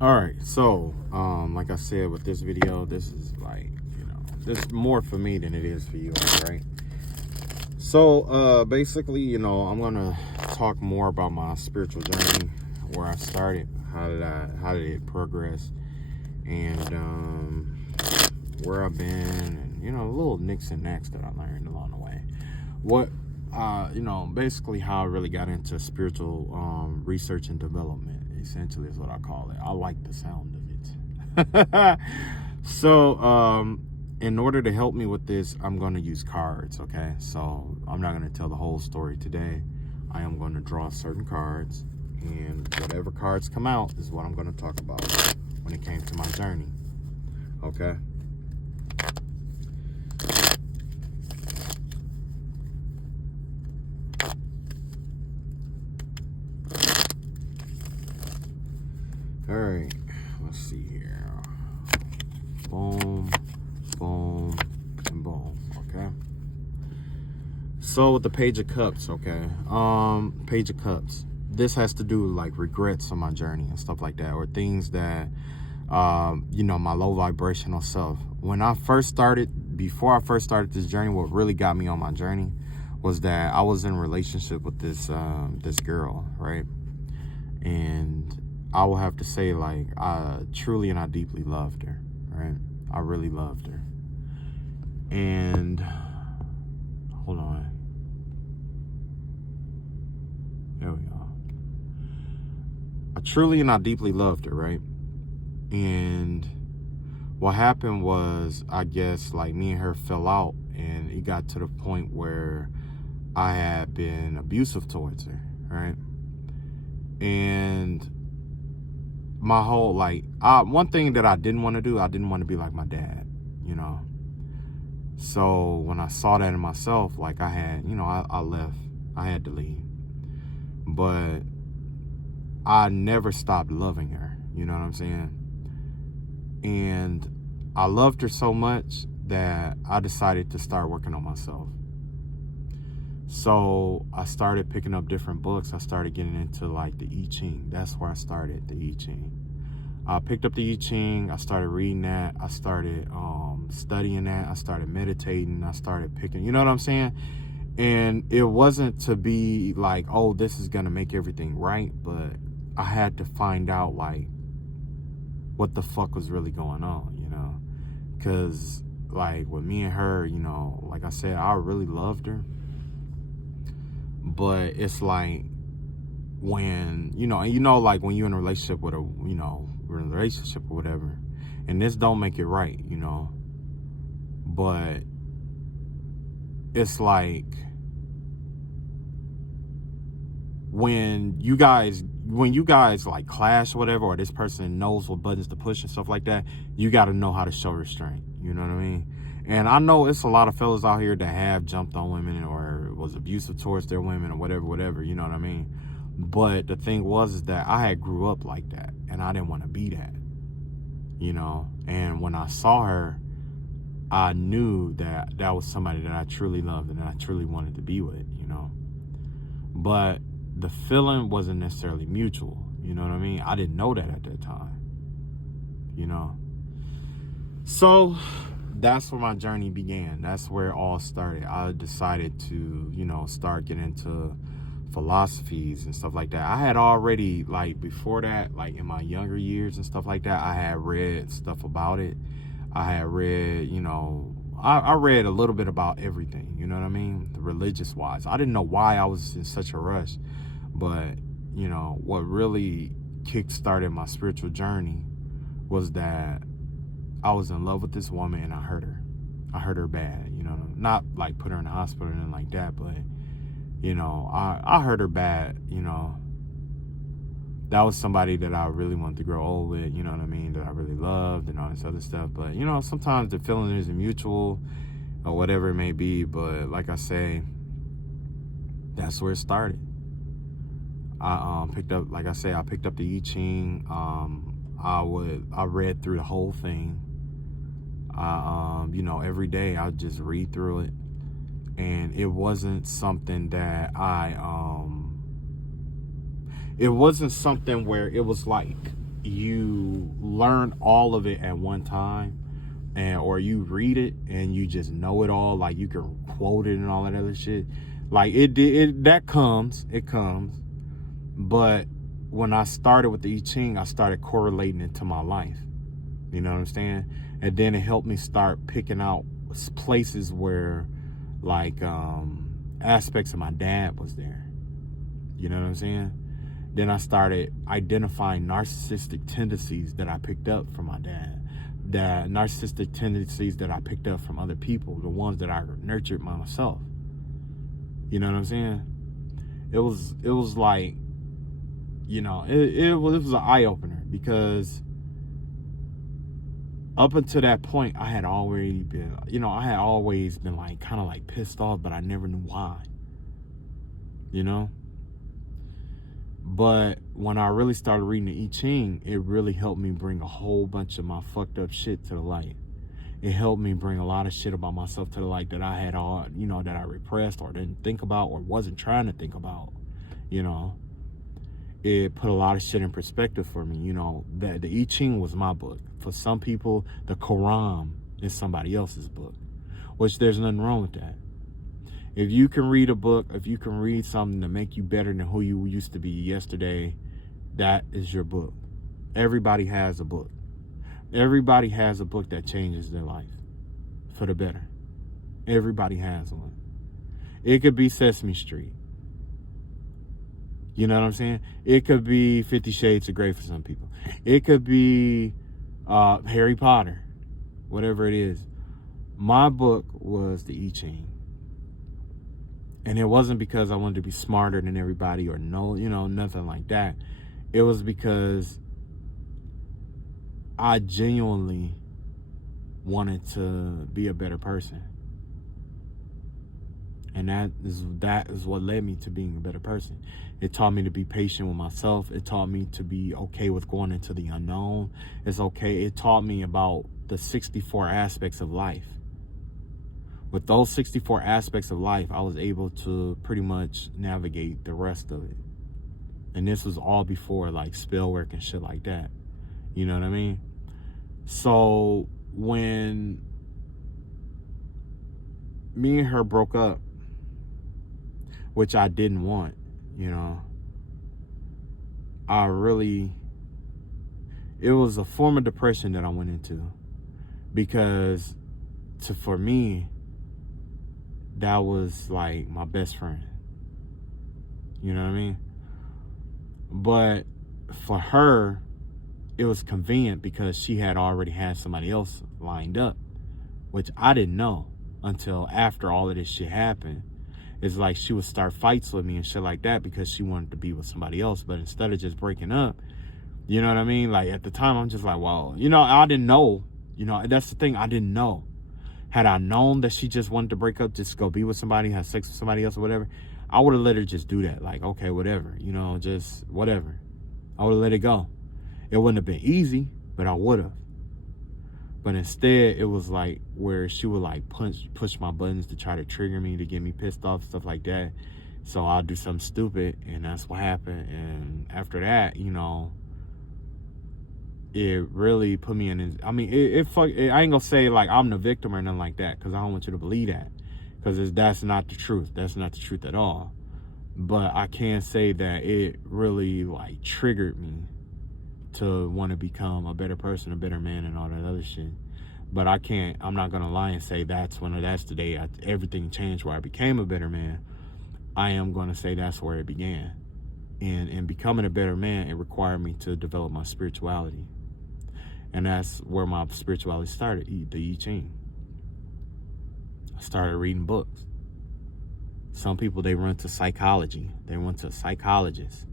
All right, so like I said with this video, this is like, this more for me than it is for you, right? So basically, I'm gonna talk more about my spiritual journey, where I started, how did it progress, and where I've been, and little nicks and knacks that I learned along the way. What basically how I really got into spiritual research and development, essentially, is what I call it. I like the sound of it. So in order to help me with this, I'm going to use cards. Okay, so I'm not going to tell the whole story today. I am going to draw certain cards, and whatever cards come out is what I'm going to talk about when it came to my journey. Okay. All right, let's see here. Boom, boom, and boom. Okay. So with the Page of Cups, okay. Page of Cups. This has to do with like regrets on my journey and stuff like that, or things that, my low vibrational self. Before I first started this journey, what really got me on my journey was that I was in a relationship with this girl, right? And I will have to say, like, I truly and I deeply loved her, right? I really loved her. And hold on. There we go. I truly and I deeply loved her, right? And what happened was, I guess, like, me and her fell out, and it got to the point where I had been abusive towards her, right? And my whole, like, one thing that I didn't want to do, I didn't want to be like my dad, you know? So when I saw that in myself, like, I had, I left. I had to leave. But I never stopped loving her, you know what I'm saying? And I loved her so much that I decided to start working on myself. So I started picking up different books. I started getting into like the I Ching. That's where I started, the I Ching. I picked up the I Ching. I started reading that. I started studying that. I started meditating. I started picking, you know what I'm saying? And it wasn't to be like, oh, this is going to make everything right. But I had to find out, like, what the fuck was really going on, Because, like, with me and her, like I said, I really loved her. But it's like when, like when you're in a relationship with we're in a relationship or whatever, and this don't make it right, but it's like when you guys like clash or whatever, or this person knows what buttons to push and stuff like that, you got to know how to show restraint. You know what I mean? And I know it's a lot of fellas out here that have jumped on women or was abusive towards their women or whatever, you know what I mean? But the thing was is that I had grew up like that, and I didn't want to be that, And when I saw her, I knew that that was somebody that I truly loved and that I truly wanted to be with, But the feeling wasn't necessarily mutual, you know what I mean? I didn't know that at that time, So that's where my journey began. That's where it all started. I decided to, start getting into philosophies and stuff like that. I had already, like, before that, like in my younger years and stuff like that, I had read stuff about it. I had read, I read a little bit about everything, you know what I mean? Religious wise. I didn't know why I was in such a rush, but, what really kick-started my spiritual journey was that I was in love with this woman and I hurt her. I hurt her bad, not like put her in the hospital or anything like that, but, I hurt her bad, That was somebody that I really wanted to grow old with, you know what I mean? That I really loved and all this other stuff. But, sometimes the feeling isn't mutual or whatever it may be. But like I say, that's where it started. I picked up, like I say, I picked up the I Ching. I read through the whole thing. Every day I would just read through it. And it wasn't something that it wasn't something where it was like, you learn all of it at one time, or you read it and you just know it all, like you can quote it and all that other shit. Like it comes. But when I started with the I Ching, I started correlating it to my life. You know what I'm saying? And then it helped me start picking out places where, like, aspects of my dad was there. You know what I'm saying? Then I started identifying narcissistic tendencies that I picked up from my dad. The narcissistic tendencies that I picked up from other people, the ones that I nurtured myself. You know what I'm saying? It was like, you know, it was an eye-opener, because up until that point, I had always been like kind of like pissed off, but I never knew why. You know? But when I really started reading the I Ching, it really helped me bring a whole bunch of my fucked up shit to the light. It helped me bring a lot of shit about myself to the light that I had all, you know, that I repressed or didn't think about or wasn't trying to think about. You know, it put a lot of shit in perspective for me. You know, that the I Ching was my book. For some people, the Quran is somebody else's book, which there's nothing wrong with that. If you can read a book, if you can read something to make you better than who you used to be yesterday, that is your book. Everybody has a book. Everybody has a book that changes their life for the better. Everybody has one. It could be Sesame Street. You know what I'm saying? It could be 50 Shades of Grey for some people. It could be Harry Potter, whatever it is. My book was the I Ching. And it wasn't because I wanted to be smarter than everybody or no, you know, nothing like that. It was because I genuinely wanted to be a better person. And that is what led me to being a better person. It taught me to be patient with myself. It taught me to be okay with going into the unknown. It taught me about the 64 aspects of life. With those 64 aspects of life, I was able to pretty much navigate the rest of it. And this was all before like spell work and shit like that. You know what I mean? So when me and her broke up, which I didn't want, you know, it was a form of depression that I went into, because for me, that was like my best friend. You know what I mean? But for her, it was convenient because she had already had somebody else lined up, which I didn't know until after all of this shit happened. It's like she would start fights with me and shit like that because she wanted to be with somebody else. But instead of just breaking up, you know what I mean? Like at the time, I'm just like, well, you know, I didn't know. You know, that's the thing. I didn't know. Had I known that she just wanted to break up, just go be with somebody, have sex with somebody else or whatever, I would have let her just do that. Like, okay, whatever, you know, just whatever. I would have let it go. It wouldn't have been easy, but I would have. But instead, it was like where she would like push my buttons to try to trigger me, to get me pissed off, stuff like that. So I'll do something stupid, and that's what happened. And after that, you know, it really put me in. I mean, I ain't gonna say like I'm the victim or nothing like that, because I don't want you to believe that, because that's not the truth. That's not the truth at all. But I can say that it really like triggered me to want to become a better person, a better man, and all that other shit. But I'm not gonna lie and say that's the day everything changed, where I became a better man. I am gonna say that's where it began. And in becoming a better man, it required me to develop my spirituality. And that's where my spirituality started, the I Ching. I started reading books. Some people, they run to psychology. They run to psychologists.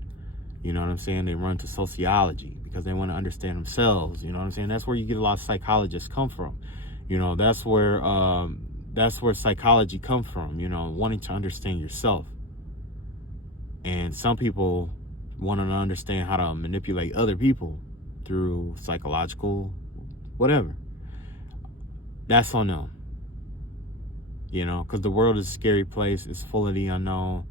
You know what I'm saying? They run to sociology because they want to understand themselves. You know what I'm saying? That's where you get a lot of psychologists come from. You know, that's where psychology comes from, you know, wanting to understand yourself. And some people want to understand how to manipulate other people through psychological whatever. That's on them. You know, because the world is a scary place. It's full of the unknown.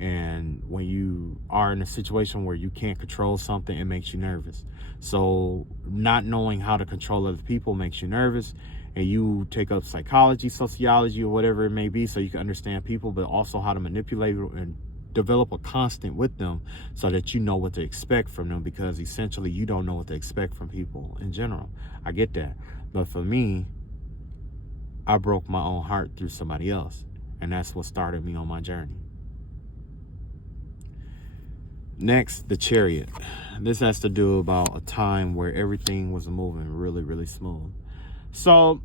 And when you are in a situation where you can't control something, it makes you nervous. So not knowing how to control other people makes you nervous. And you take up psychology, sociology, or whatever it may be, so you can understand people, but also how to manipulate and develop a constant with them so that you know what to expect from them, because essentially you don't know what to expect from people in general. I get that. But for me, I broke my own heart through somebody else. And that's what started me on my journey. Next, the Chariot. This has to do about a time where everything was moving really, really smooth. So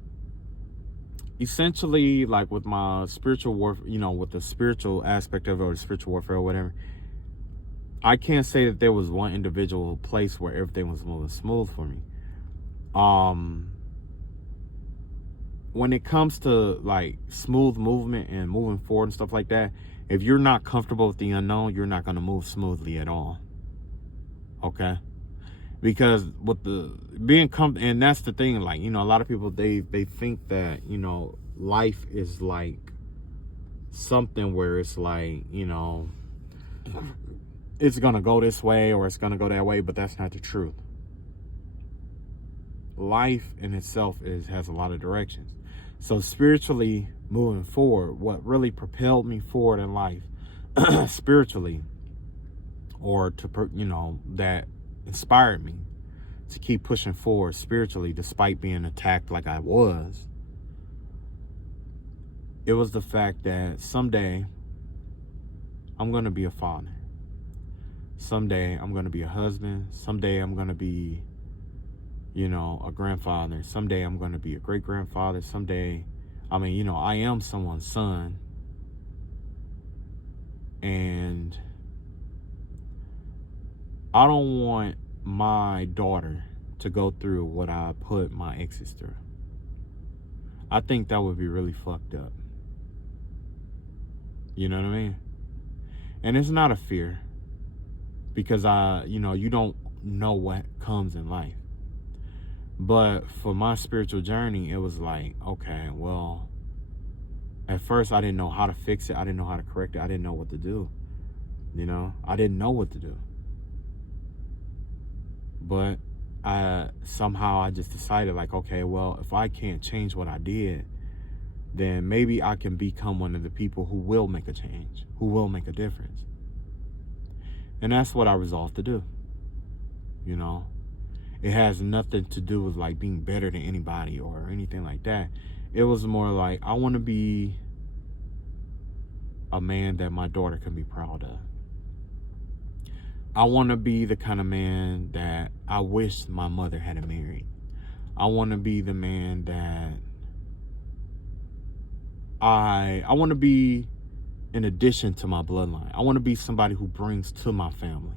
essentially, like with my spiritual warfare, with the spiritual aspect of it, or the spiritual warfare or whatever, I can't say that there was one individual place where everything was moving smooth for me. When it comes to like smooth movement and moving forward and stuff like that, if you're not comfortable with the unknown, you're not going to move smoothly at all. Okay? Because with the being comfortable, and that's the thing, like, a lot of people, they think that, life is like something where it's like, it's going to go this way or it's going to go that way, but that's not the truth. Life in itself has a lot of directions. So spiritually moving forward, what really propelled me forward in life spiritually, or that inspired me to keep pushing forward spiritually despite being attacked like I was, it was the fact that someday I'm going to be a father. Someday I'm going to be a husband. Someday I'm going to be a grandfather. Someday I'm going to be a great-grandfather. Someday, I am someone's son. And I don't want my daughter to go through what I put my exes through. I think that would be really fucked up. You know what I mean? And it's not a fear, because you don't know what comes in life. But for my spiritual journey, it was like, okay, well, at first I didn't know how to fix it. I didn't know how to correct it. I didn't know what to do. I didn't know what to do. But somehow I just decided, like, okay, well, if I can't change what I did, then maybe I can become one of the people who will make a change, who will make a difference. And that's what I resolved to do. It has nothing to do with like being better than anybody or anything like that. It was more like, I want to be a man that my daughter can be proud of. I want to be the kind of man that I wish my mother had married. I want to be the man that I want to be in addition to my bloodline. I want to be somebody who brings to my family.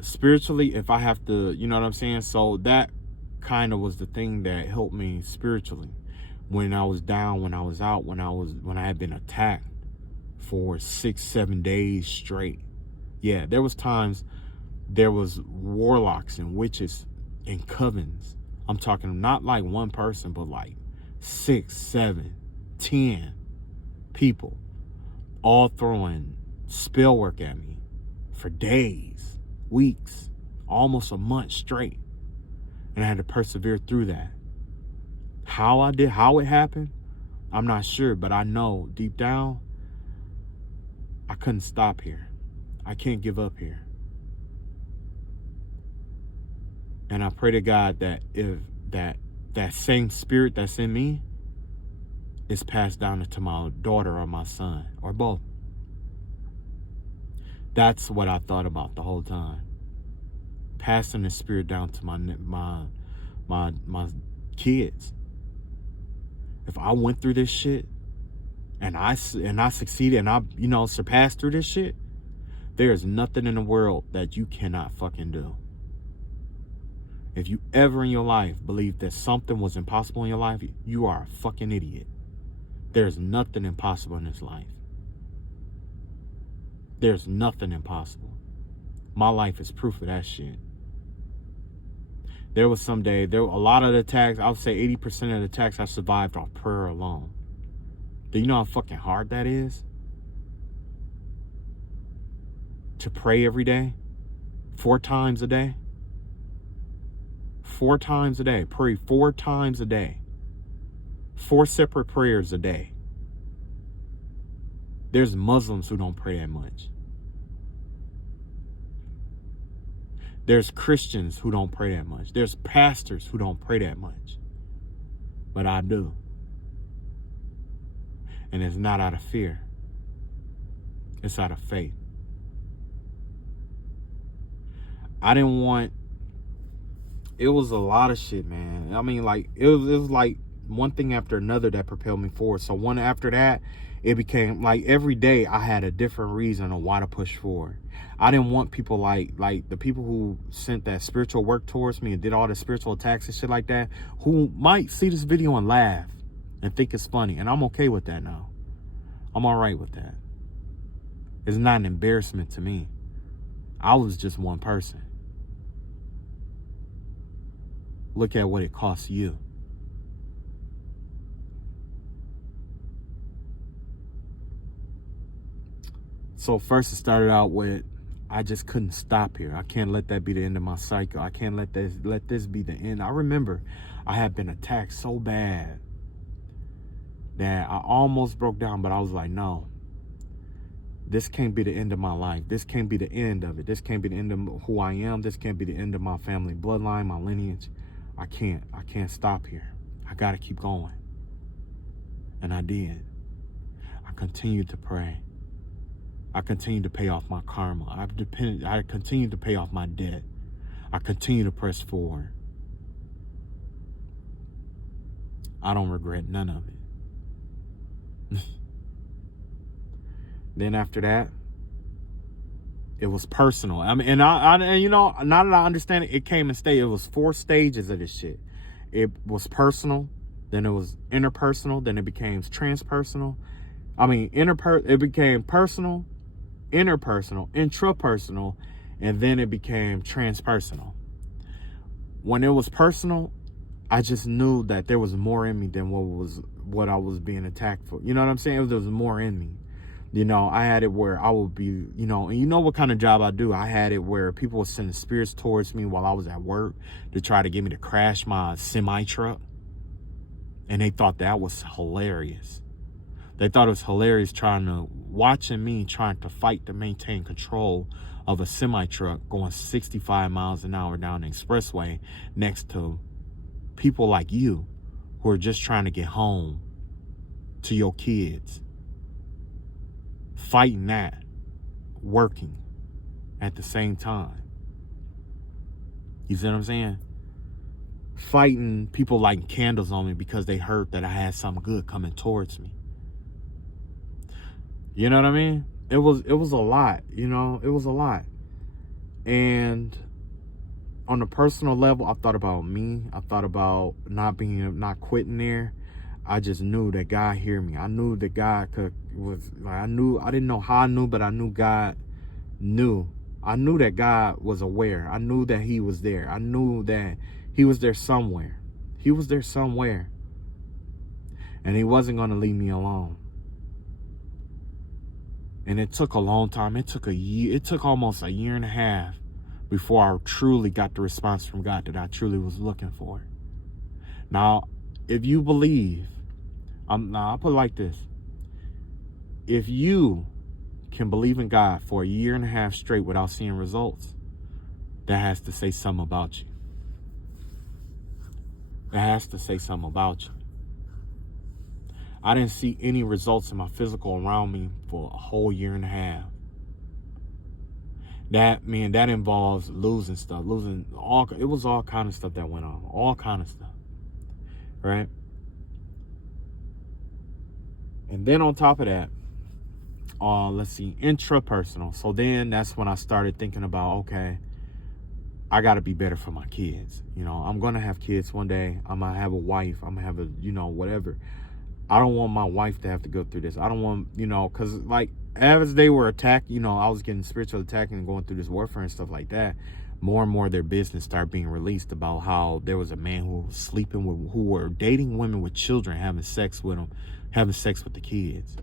Spiritually, if I have to, you know what I'm saying? So that kind of was the thing that helped me spiritually. When I was down, when I was out, when I had been attacked for 6-7 days straight. Yeah, there was times there was warlocks and witches and covens. I'm talking not like one person, but like 6, 7, 10 people all throwing spell work at me for days, weeks, almost a month straight. And I had to persevere through that. How it happened, I'm not sure, but I know deep down, I couldn't stop here. I can't give up here. And I pray to God that if that same spirit that's in me is passed down to my daughter or my son, or both. That's what I thought about the whole time. Passing the spirit down to my kids. If I went through this shit and I succeeded and I surpassed through this shit, there is nothing in the world that you cannot fucking do. If you ever in your life believed that something was impossible in your life, you are a fucking idiot. There's nothing impossible in this life. There's nothing impossible. My life is proof of that shit. There was a lot of the attacks, I would say 80% of the attacks I survived off prayer alone. Do you know how fucking hard that is? to pray every day, 4 times a day. 4 times a day. Pray 4 times a day. 4 separate prayers a day. There's Muslims who don't pray that much. There's Christians who don't pray that much. There's pastors who don't pray that much. But I do. And it's not out of fear. It's out of faith. It was a lot of shit, man. I mean, like, it was like one thing after another that propelled me forward. So one after that, it became like every day I had a different reason on why to push forward. I didn't want people like the people who sent that spiritual work towards me and did all the spiritual attacks and shit like that, who might see this video and laugh and think it's funny. And I'm okay with that now. I'm all right with that. It's not an embarrassment to me. I was just one person. Look at what it costs you. So first it started out with, I just couldn't stop here. I can't let that be the end of my cycle. I can't let this be the end. I remember I had been attacked so bad that I almost broke down, but I was like, no, this can't be the end of my life. This can't be the end of it. This can't be the end of who I am. This can't be the end of my family bloodline, my lineage. I can't stop here. I got to keep going. And I did. I continued to pray. I continued to pay off my karma. I continued to pay off my debt. I continue to press forward. I don't regret none of it. Then after that, it was personal. I mean, and you know, now that I understand it, it came and stayed. It was 4 stages of this shit. It was personal, then it was interpersonal, then it became transpersonal. I mean, it became personal, interpersonal, intrapersonal, and then it became transpersonal. When it was personal, I just knew that there was more in me than what I was being attacked for. You know what I'm saying? There was more in me. You know, I had it where I would be, you know, and you know what kind of job I do. I had it where people were sending spirits towards me while I was at work to try to get me to crash my semi-truck. And they thought that was hilarious. They thought it was hilarious watching me trying to fight to maintain control of a semi-truck going 65 miles an hour down the expressway next to people like you who are just trying to get home to your kids. Fighting that, working at the same time. You see what I'm saying? Fighting people lighting candles on me because they heard that I had something good coming towards me. You know what I mean? It was a lot, you know, it was a lot. And on a personal level, I thought about me. I thought about not quitting there. I just knew that God hear me. I knew that God I didn't know how I knew, but I knew God knew. I knew that God was aware. I knew that he was there. I knew that he was there somewhere. He was there somewhere. And he wasn't going to leave me alone. And it took a long time. It took a year. It took almost a year and a half before I truly got the response from God that I truly was looking for. Now, if you believe, I'll put it like this. If you can believe in God for a year and a half straight without seeing results, that has to say something about you. That has to say something about you. I didn't see any results in my physical around me for a whole year and a half. That involves losing stuff, it was all kind of stuff that went on, all kind of stuff, right? And then on top of that, let's see, intrapersonal. So then that's when I started thinking about, okay, I got to be better for my kids. You know, I'm going to have kids one day. I'm going to have a wife. I'm going to have a, you know, whatever. I don't want my wife to have to go through this. I don't want, you know, because like as they were attacked, you know, I was getting spiritual attack and going through this warfare and stuff like that. More and more their business started being released about how there was a man who was who were dating women with children, having sex with them, having sex with the kids.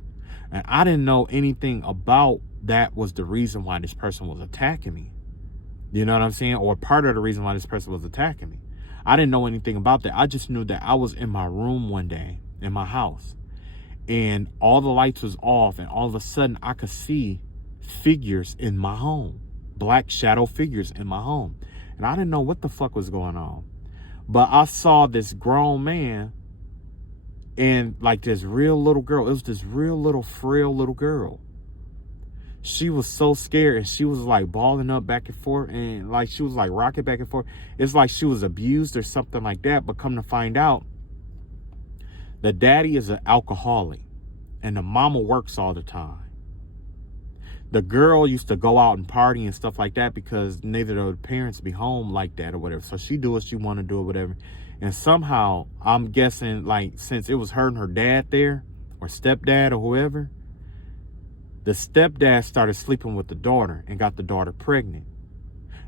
And I didn't know anything about that was the reason why this person was attacking me. You know what I'm saying? Or part of the reason why this person was attacking me. I didn't know anything about that. I just knew that I was in my room one day in my house and all the lights was off, and all of a sudden I could see figures in my home, black shadow figures in my home. And I didn't know what the fuck was going on. But I saw this grown man and like this real little girl. It was this real little frail little girl. She was so scared, and she was like balling up back and forth, and like she was like rocking back and forth. It's like she was abused or something like that. But come to find out, the daddy is an alcoholic and the mama works all the time. The girl used to go out and party and stuff like that because neither of the parents be home like that or whatever. So she do what she want to do or whatever. And somehow, I'm guessing, like, since it was her and her dad there, or stepdad or whoever, the stepdad started sleeping with the daughter and got the daughter pregnant.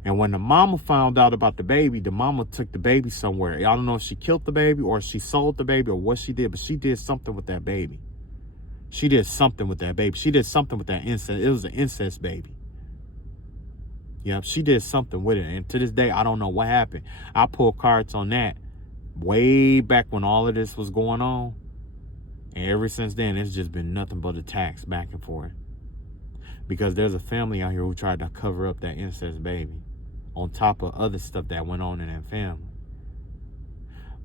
And when the mama found out about the baby, the mama took the baby somewhere. I don't know if she killed the baby or she sold the baby or what she did, but she did something with that baby. She did something with that baby. She did something with that incest. It was an incest baby. Yep, she did something with it. And to this day, I don't know what happened. I pulled cards on that way back when all of this was going on. And ever since then, it's just been nothing but attacks back and forth. Because there's a family out here who tried to cover up that incest baby on top of other stuff that went on in that family.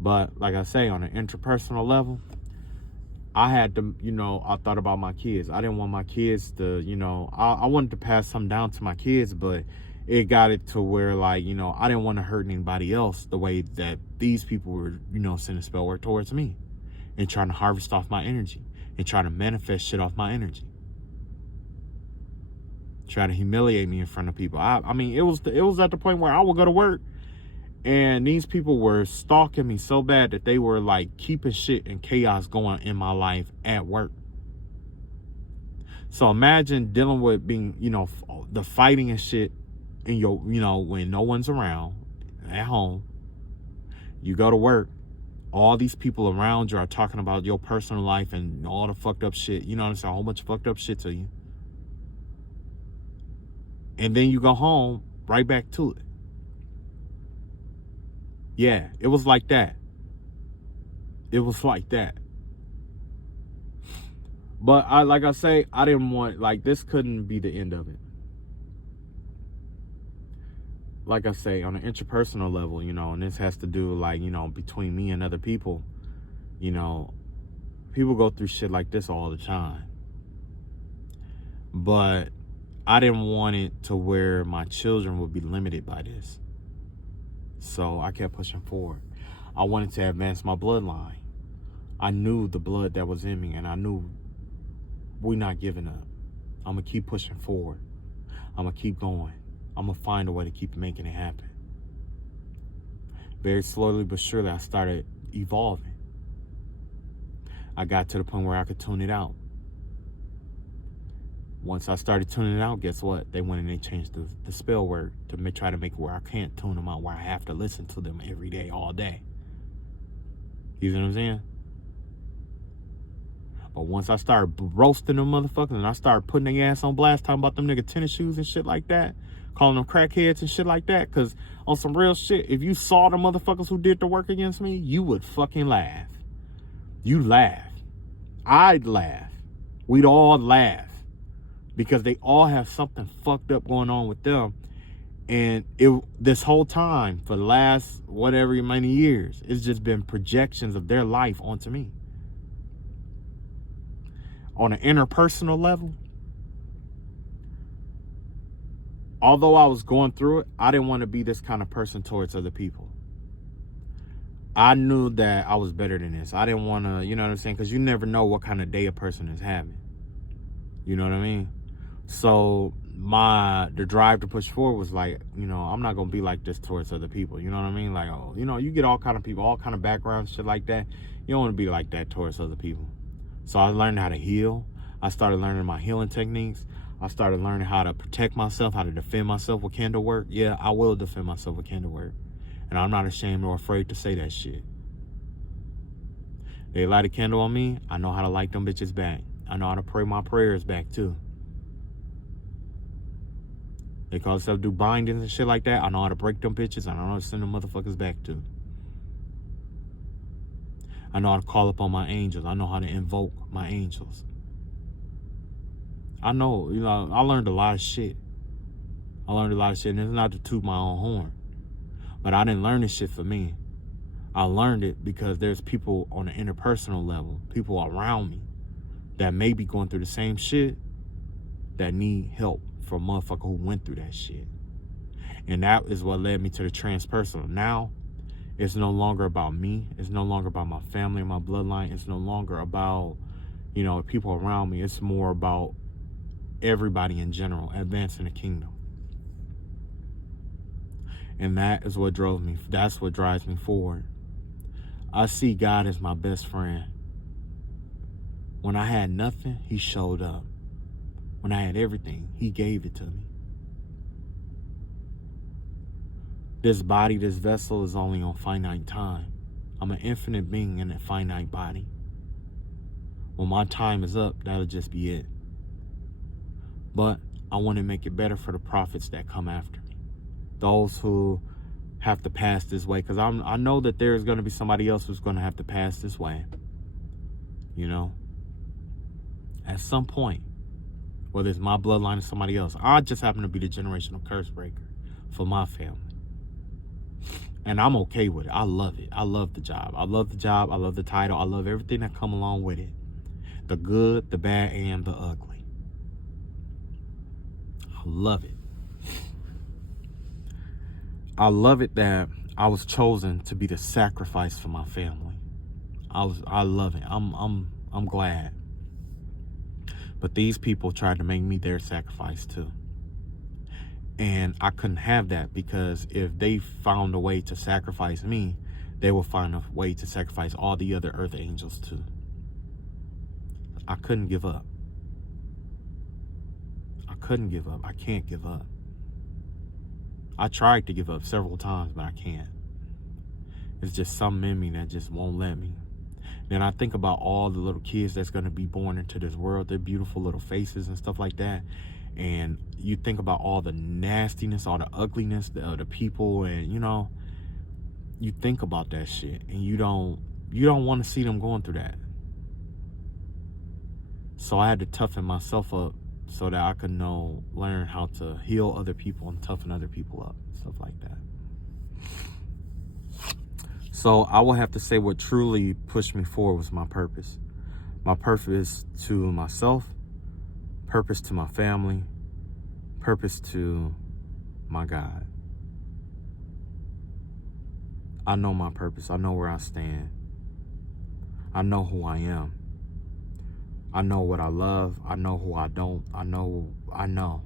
But like I say, on an interpersonal level, I had to, I thought about my kids. I didn't want my kids to, I wanted to pass something down to my kids, but it got it to where, like, I didn't want to hurt anybody else the way that these people were, sending spell work towards me and trying to harvest off my energy and trying to manifest shit off my energy. Try to humiliate me in front of people. I mean, it was at the point where I would go to work and these people were stalking me so bad that they were like keeping shit and chaos going in my life at work. So imagine dealing with being, the fighting and shit in your, when no one's around at home. You go to work, all these people around you are talking about your personal life and all the fucked up shit. You know what I'm saying? A whole bunch of fucked up shit to you. And then you go home, right back to it. Yeah, it was like that. It was like that. But like I say, I didn't want, like, this couldn't be the end of it. Like I say, on an interpersonal level, and this has to do, like, between me and other people, people go through shit like this all the time. But I didn't want it to where my children would be limited by this. So I kept pushing forward. I wanted to advance my bloodline. I knew the blood that was in me, and I knew we're not giving up. I'm going to keep pushing forward. I'm going to keep going. I'm going to find a way to keep making it happen. Very slowly but surely, I started evolving. I got to the point where I could tune it out. Once I started tuning it out, guess what? They went and they changed the spell word to try to make it where I can't tune them out, where I have to listen to them every day, all day. You know what I'm saying? But once I started roasting them motherfuckers and I started putting their ass on blast, talking about them nigga tennis shoes and shit like that, calling them crackheads and shit like that, because on some real shit, if you saw the motherfuckers who did the work against me, you would fucking laugh. You laugh. I'd laugh. We'd all laugh. Because they all have something fucked up going on with them. And this whole time, for the last whatever many years, it's just been projections of their life onto me. On an interpersonal level, although I was going through it, I didn't want to be this kind of person towards other people. I knew that I was better than this. I didn't want to, you know what I'm saying? Because you never know what kind of day a person is having. You know what I mean? So the drive to push forward was like, I'm not going to be like this towards other people. You know what I mean? Like, oh, you get all kind of people, all kind of backgrounds, shit like that. You don't want to be like that towards other people. So I learned how to heal. I started learning my healing techniques. I started learning how to protect myself, how to defend myself with candle work. Yeah, I will defend myself with candle work. And I'm not ashamed or afraid to say that shit. They light a candle on me, I know how to light them bitches back. I know how to pray my prayers back too. They call themselves do bindings and shit like that. I know how to break them bitches. I know how to send them motherfuckers back too. I know how to call upon my angels. I know how to invoke my angels. I know, I learned a lot of shit. And it's not to toot my own horn. But I didn't learn this shit for me. I learned it because there's people on an interpersonal level, people around me that may be going through the same shit that need help from a motherfucker who went through that shit. And that is what led me to the transpersonal. Now, it's no longer about me. It's no longer about my family, my bloodline. It's no longer about, people around me. It's more about everybody in general, advancing the kingdom. And that is what drove me. That's what drives me forward. I see God as my best friend. When I had nothing, he showed up. When I had everything, he gave it to me. This body, this vessel is only on finite time. I'm an infinite being in a finite body. When my time is up, that'll just be it. But I want to make it better for the prophets that come after me. Those who have to pass this way. Because I know that there's going to be somebody else who's going to have to pass this way. At some point. Whether it's my bloodline or somebody else. I just happen to be the generational curse breaker for my family. And I'm okay with it. I love it. I love the job. I love the title. I love everything that come along with it. The good, the bad, and the ugly. I love it. I love it that I was chosen to be the sacrifice for my family. I love it. I'm glad. But these people tried to make me their sacrifice too. And I couldn't have that, because if they found a way to sacrifice me, they will find a way to sacrifice all the other earth angels too. I couldn't give up. I can't give up. I tried to give up several times, but I can't. It's just something in me that just won't let me. Then I think about all the little kids that's going to be born into this world, their beautiful little faces and stuff like that. And you think about all the nastiness, all the ugliness of the people, and you think about that shit, and you don't want to see them going through that. So I had to toughen myself up so that I could learn how to heal other people and toughen other people up, stuff like that. So I will have to say what truly pushed me forward was my purpose. My purpose to myself, purpose to my family, purpose to my God. I know my purpose. I know where I stand. I know who I am. I know what I love. I know who I don't. I know.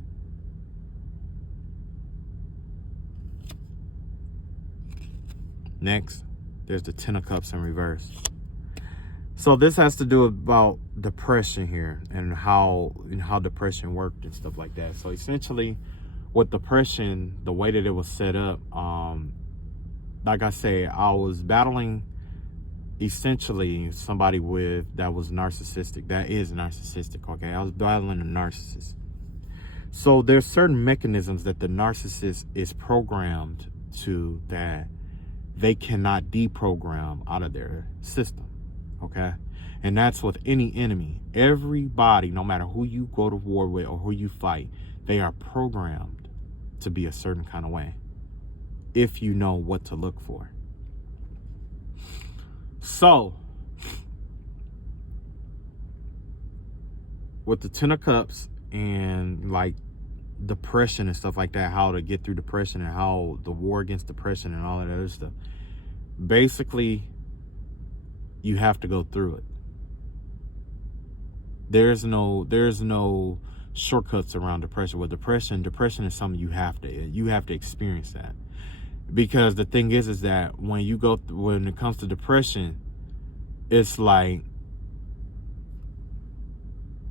Next, there's the Ten of Cups in reverse. So this has to do about depression here, and how depression worked and stuff like that. So essentially, with depression, the way that it was set up, like I say, I was battling essentially somebody that was narcissistic. That is narcissistic, okay? I was battling a narcissist. So there's certain mechanisms that the narcissist is programmed to that they cannot deprogram out of their system, okay? And that's with any enemy. Everybody, no matter who you go to war with or who you fight, they are programmed to be a certain kind of way, if you know what to look for. So, with the Ten of Cups and like depression and stuff like that, how to get through depression and how the war against depression and all that other stuff, basically, you have to go through it. There's no shortcuts around depression. With depression is something you have to experience that. Because the thing is that when it comes to depression, it's like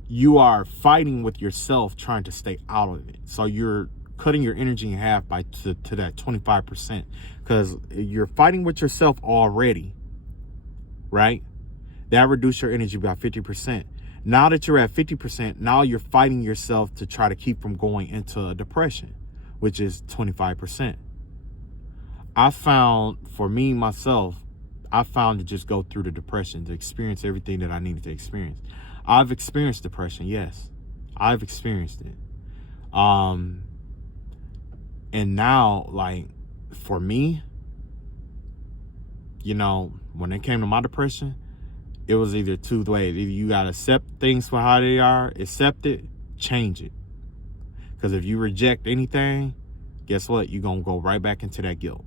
you are fighting with yourself trying to stay out of it. So you're cutting your energy in half to that 25%, because you're fighting with yourself already, right? That reduces your energy by 50%. Now that you're at 50%, now you're fighting yourself to try to keep from going into a depression, which is 25%. I found, for me, myself, I found to just go through the depression, to experience everything that I needed to experience. I've experienced depression, yes. I've experienced it. And now, like, for me, you know, when it came to my depression, it was either two ways. Either you got to accept things for how they are, accept it, change it. Because if you reject anything, guess what? You're going to go right back into that guilt.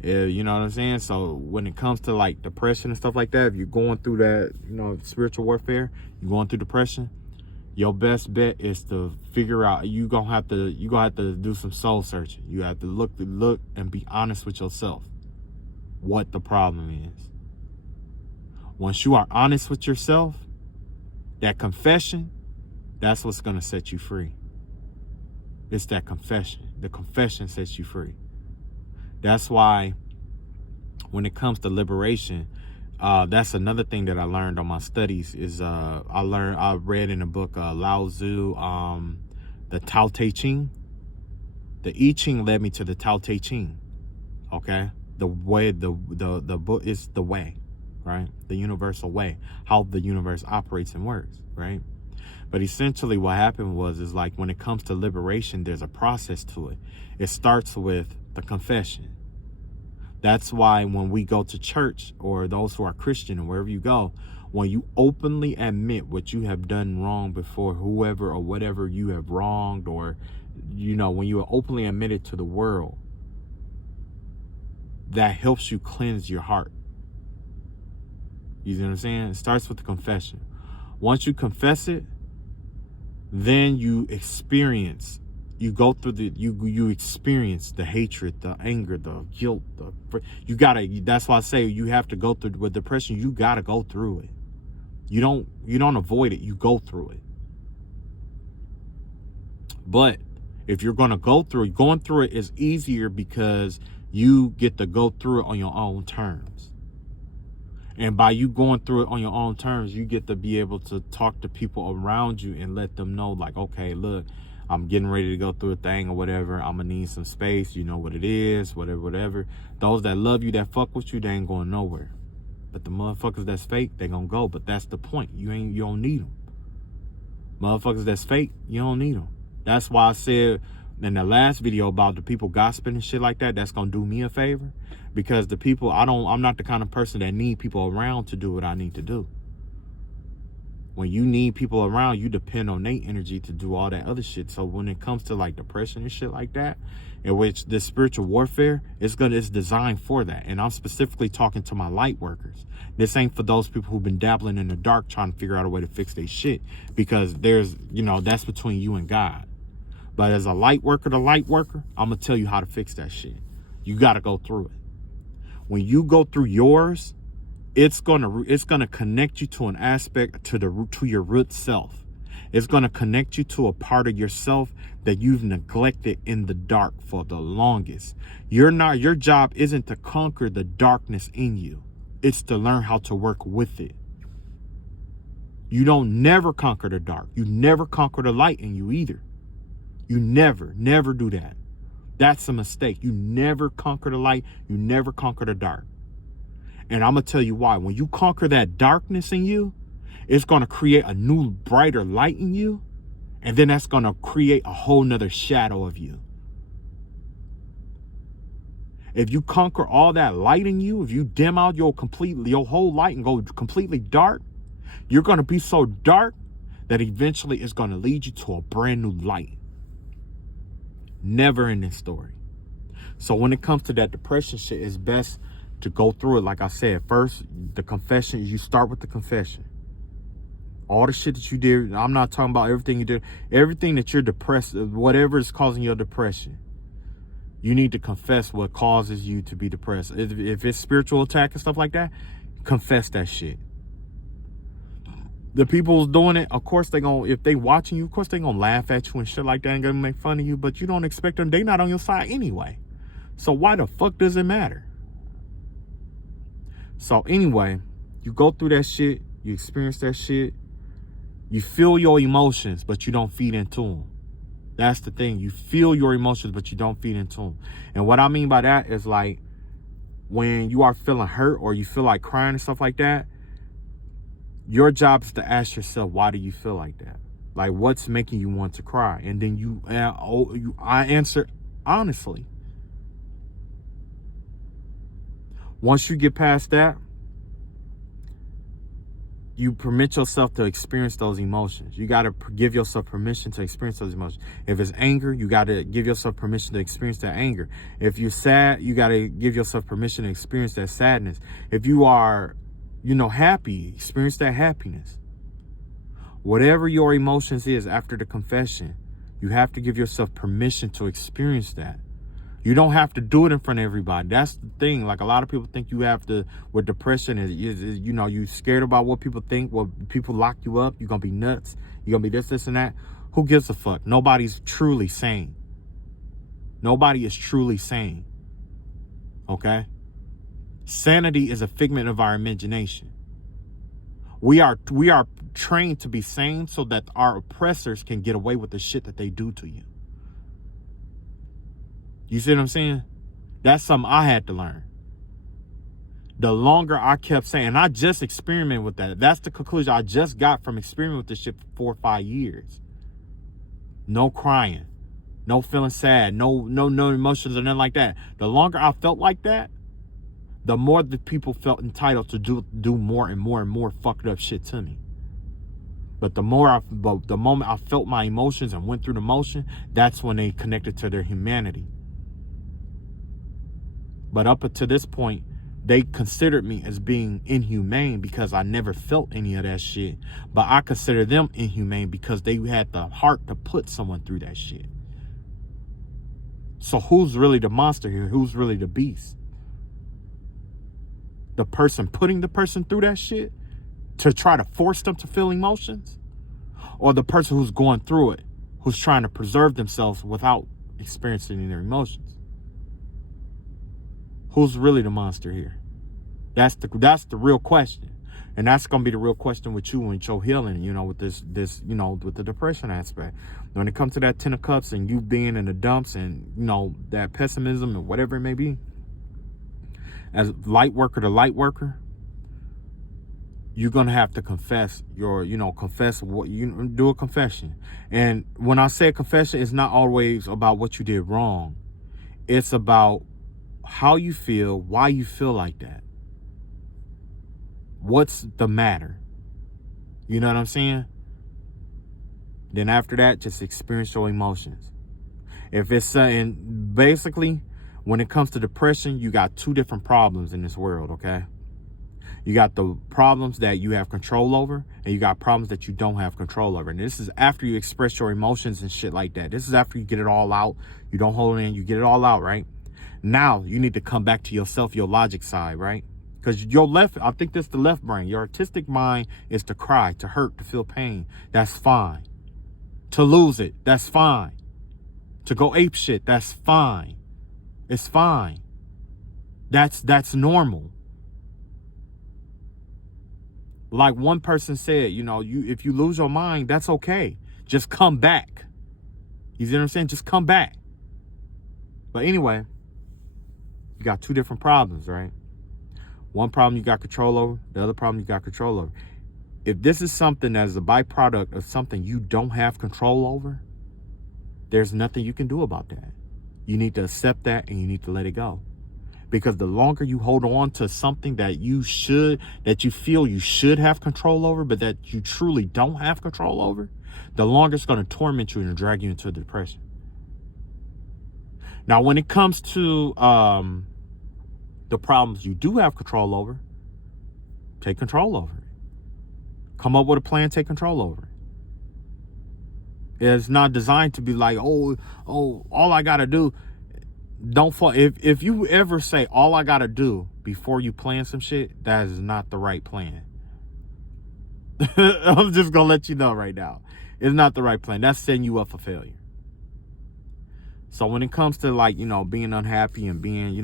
You know what I'm saying? So when it comes to like depression and stuff like that, if you're going through that, you know, spiritual warfare, you're going through depression, your best bet is to figure out, you're gonna have to do some soul searching. You have to look and be honest with yourself what the problem is. Once you are honest with yourself, that confession, that's what's gonna set you free. It's that confession. The confession sets you free. That's why when it comes to liberation, that's another thing that I learned on my studies is I read in a book Lao Tzu, the Tao Te Ching. The I Ching led me to the Tao Te Ching. Okay? The way, the book is the way, right? The universal way, how the universe operates and works, right? But essentially what happened is like when it comes to liberation, there's a process to it. It starts with the confession. That's why when we go to church, or those who are Christian, or wherever you go, when you openly admit what you have done wrong before whoever or whatever you have wronged, or, you know, when you are openly admitted to the world, that helps you cleanse your heart. You see what I'm saying? It starts with the confession. Once you confess it, then you experience, you go through you experience the hatred, the anger, the guilt, that's why I say you have to go through with depression. You got to go through it. You don't avoid it. You go through it. But if you're going to go through it, going through it is easier because you get to go through it on your own terms. And by you going through it on your own terms, you get to be able to talk to people around you and let them know, like, okay, look, I'm getting ready to go through a thing or whatever. I'm going to need some space. You know what it is, whatever. Those that love you, that fuck with you, they ain't going nowhere. But the motherfuckers that's fake, they going to go. But that's the point. You don't need them. Motherfuckers that's fake, you don't need them. That's why I said in the last video about the people gossiping and shit like that, that's going to do me a favor. Because the people, I'm not the kind of person that need people around to do what I need to do. When you need people around, you depend on their energy to do all that other shit. So when it comes to like depression and shit like that, in which this spiritual warfare it's designed for that. And I'm specifically talking to my light workers. This ain't for those people who've been dabbling in the dark trying to figure out a way to fix their shit, because there's, you know, that's between you and God. But as a light worker to light worker, I'm gonna tell you how to fix that shit. You got to go through it. When you go through yours, it's gonna connect you to an aspect to your root self. It's gonna connect you to a part of yourself that you've neglected in the dark for the longest. Your job isn't to conquer the darkness in you. It's to learn how to work with it. You don't never conquer the dark. You never conquer the light in you either. You never do that. That's a mistake. You never conquer the light. You never conquer the dark. And I'm going to tell you why. When you conquer that darkness in you, it's going to create a new, brighter light in you. And then that's going to create a whole nother shadow of you. If you conquer all that light in you, if you dim out your whole light and go completely dark, you're going to be so dark that eventually it's going to lead you to a brand new light. Never in this story. So when it comes to that depression shit, it's best to go through it. Like I said, first, the confession, you start with the confession. All the shit that you did, I'm not talking about everything you did, everything that you're depressed, whatever is causing your depression. You need to confess what causes you to be depressed. If it's spiritual attack and stuff like that, confess that shit. The people who's doing it, of course if they watching you, of course they gonna laugh at you and shit like that and gonna make fun of you, but you don't expect them, they not on your side anyway. So why the fuck does it matter? So anyway, you go through that shit, You experience that shit. You feel your emotions, but you don't feed into them. That's the thing. You feel your emotions, but you don't feed into them. And what I mean by that is like when you are feeling hurt or you feel like crying and stuff like that, your job is to ask yourself, why do you feel like that? Like, what's making you want to cry? And then I answer honestly. Once you get past that, you permit yourself to experience those emotions. You got to give yourself permission to experience those emotions. If it's anger, you got to give yourself permission to experience that anger. If you're sad, you got to give yourself permission to experience that sadness. If you are, happy, experience that happiness. Whatever your emotions is after the confession, you have to give yourself permission to experience that. You don't have to do it in front of everybody. That's the thing. Like, a lot of people think you have to, with depression, you scared about what people think, what people lock you up. You're going to be nuts. You're going to be this, and that. Who gives a fuck? Nobody's truly sane. Nobody is truly sane. Okay? Sanity is a figment of our imagination. We are trained to be sane so that our oppressors can get away with the shit that they do to you. You see what I'm saying? That's something I had to learn. The longer I kept saying, and I just experimented with that. That's the conclusion I just got from experimenting with this shit for 4 or 5 years. No crying, no feeling sad, no emotions or nothing like that. The longer I felt like that, the more the people felt entitled to do more and more and more fucked up shit to me. But the moment I felt my emotions and went through the motion, that's when they connected to their humanity. But up until this point, they considered me as being inhumane because I never felt any of that shit. But I consider them inhumane because they had the heart to put someone through that shit. So who's really the monster here? Who's really the beast? The person putting the person through that shit to try to force them to feel emotions? Or the person who's going through it, who's trying to preserve themselves without experiencing their emotions? Who's really the monster here? That's the real question. And that's going to be the real question with you and your healing, with this, with the depression aspect. When it comes to that 10 of cups and you being in the dumps and, that pessimism and whatever it may be, as light worker to light worker, you're going to have to confess confess what you do, a confession. And when I say a confession, it's not always about what you did wrong. It's about how you feel, why you feel like that. What's the matter? You know what I'm saying? Then after that, just experience your emotions. If it's and basically, when it comes to depression, you got 2 different problems in this world, okay? You got the problems that you have control over, and you got problems that you don't have control over. And this is after you express your emotions and shit like that. This is after you get it all out. You don't hold it in, you get it all out, right? Now you need to come back to yourself, your logic side, right? Because I think that's the left brain. Your artistic mind is to cry, to hurt, to feel pain. That's fine. To lose it, that's fine. To go ape shit, that's fine. It's fine. That's normal. Like one person said, if you lose your mind, that's okay. Just come back. You see what I'm saying? Just come back. But anyway, you got 2 different problems, right? One problem you got control over, the other problem you got control over. If this is something that is a byproduct of something you don't have control over, there's nothing you can do about that. You need to accept that and you need to let it go. Because the longer you hold on to something that you feel you should have control over, but that you truly don't have control over, the longer it's going to torment you and drag you into depression. Now, when it comes to the problems you do have control over, take control over it. Come up with a plan, take control over it. It's not designed to be like, oh, all I got to do. Don't fall. If you ever say all I got to do before you plan some shit, that is not the right plan. I'm just going to let you know right now. It's not the right plan. That's setting you up for failure. So when it comes to being unhappy and being,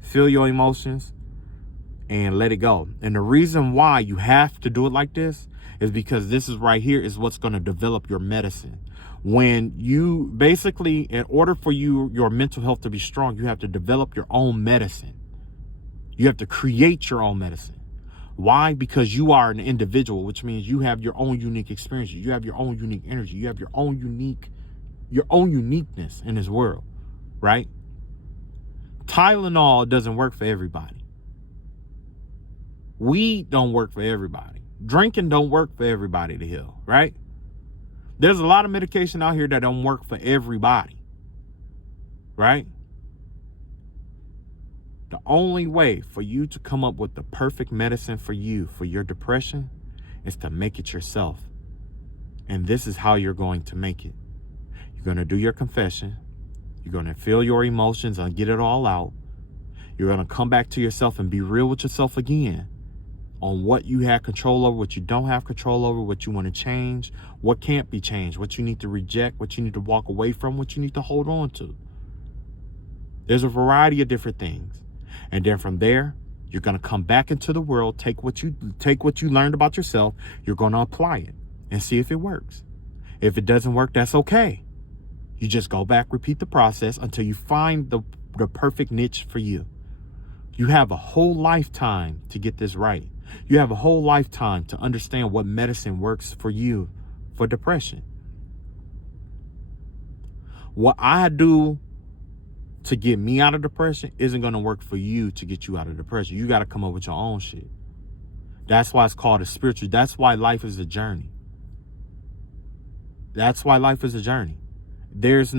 feel your emotions and let it go. And the reason why you have to do it like this is because this is right here is what's going to develop your medicine. When you basically, in order for your mental health to be strong, you have to develop your own medicine. You have to create your own medicine. Why? Because you are an individual, which means you have your own unique experiences. You have your own unique energy. You have your own uniqueness in this world, right? Tylenol doesn't work for everybody. Weed don't work for everybody. Drinking don't work for everybody to heal, right? There's a lot of medication out here that don't work for everybody, right? The only way for you to come up with the perfect medicine for you, for your depression, is to make it yourself. And this is how you're going to make it. You're going to do your confession. You're going to feel your emotions and get it all out. You're going to come back to yourself and be real with yourself again on what you have control over, what you don't have control over, what you want to change, what can't be changed, what you need to reject, what you need to walk away from, what you need to hold on to. There's a variety of different things. And then from there, you're going to come back into the world, take what you learned about yourself, you're going to apply it and see if it works. If it doesn't work, that's okay. You just go back, repeat the process until you find the perfect niche for you. You have a whole lifetime to get this right. You have a whole lifetime to understand what medicine works for you for depression. What I do to get me out of depression isn't going to work for you to get you out of depression. You got to come up with your own shit. That's why it's called a spiritual. That's why life is a journey. That's why life is a journey. There's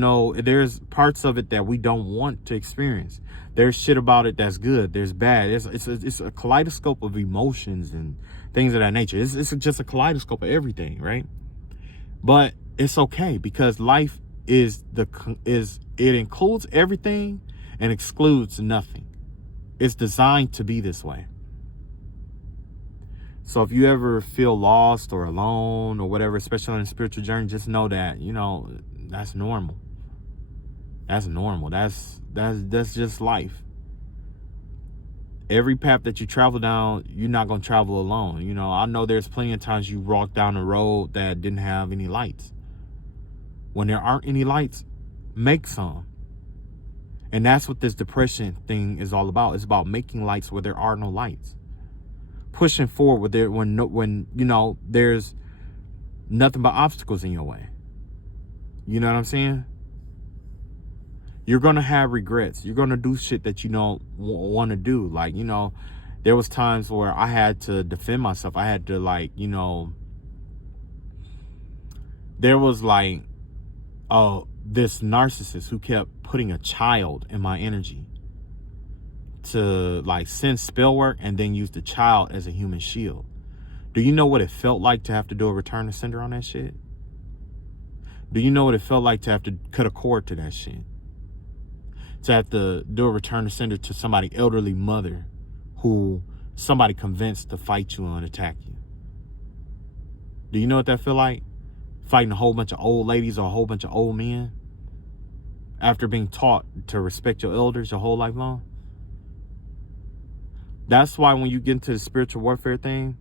parts of it that we don't want to experience. There's shit about it that's good. There's bad. It's a kaleidoscope of emotions and things of that nature. It's just a kaleidoscope of everything, right? But it's okay because life it includes everything and excludes nothing. It's designed to be this way. So if you ever feel lost or alone or whatever, especially on a spiritual journey, just know that, that's normal. That's normal. That's just life. Every path that you travel down, you're not going to travel alone. I know there's plenty of times you walk down a road that didn't have any lights. When there aren't any lights, make some. And that's what this depression thing is all about. It's about making lights where there are no lights. Pushing forward when there's nothing but obstacles in your way. You know what I'm saying? You're going to have regrets. You're going to do shit that you don't want to do. Like, there was times where I had to defend myself. I had to there was this narcissist who kept putting a child in my energy to send spell work and then use the child as a human shield. Do you know what it felt like to have to do a return to sender on that shit? Do you know what it felt like to have to cut a cord to that shit? To have to do a return to sender to somebody's elderly mother who somebody convinced to fight you and attack you. Do you know what that feel like? Fighting a whole bunch of old ladies or a whole bunch of old men after being taught to respect your elders your whole life long. That's why when you get into the spiritual warfare thing,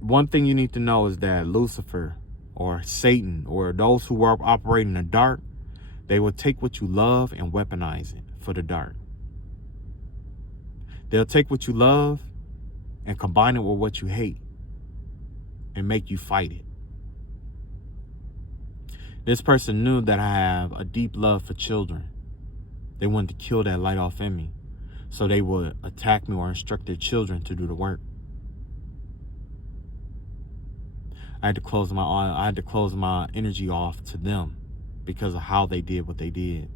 one thing you need to know is that Lucifer or Satan or those who are operating in the dark, they will take what you love and weaponize it for the dark. They'll take what you love and combine it with what you hate and make you fight it. This person knew that I have a deep love for children. They wanted to kill that light off in me. So they would attack me or instruct their children to do the work. I had to close my energy off to them because of how they did what they did.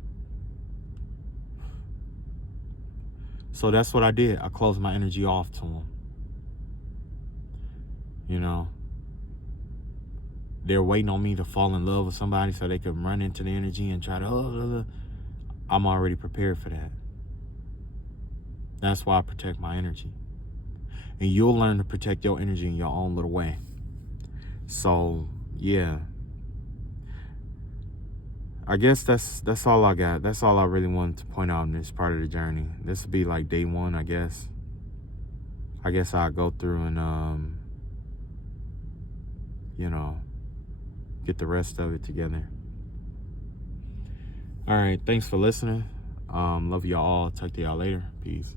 So that's what I did. I closed my energy off to them. They're waiting on me to fall in love with somebody so they can run into the energy and try to, I'm already prepared for that. That's why I protect my energy. And you'll learn to protect your energy in your own little way. So, yeah. I guess that's all I got. That's all I really wanted to point out in this part of the journey. This will be like day one, I guess. I guess I'll go through and you know, get the rest of it together. All right, thanks for listening. Love y'all all. Talk to y'all later. Peace.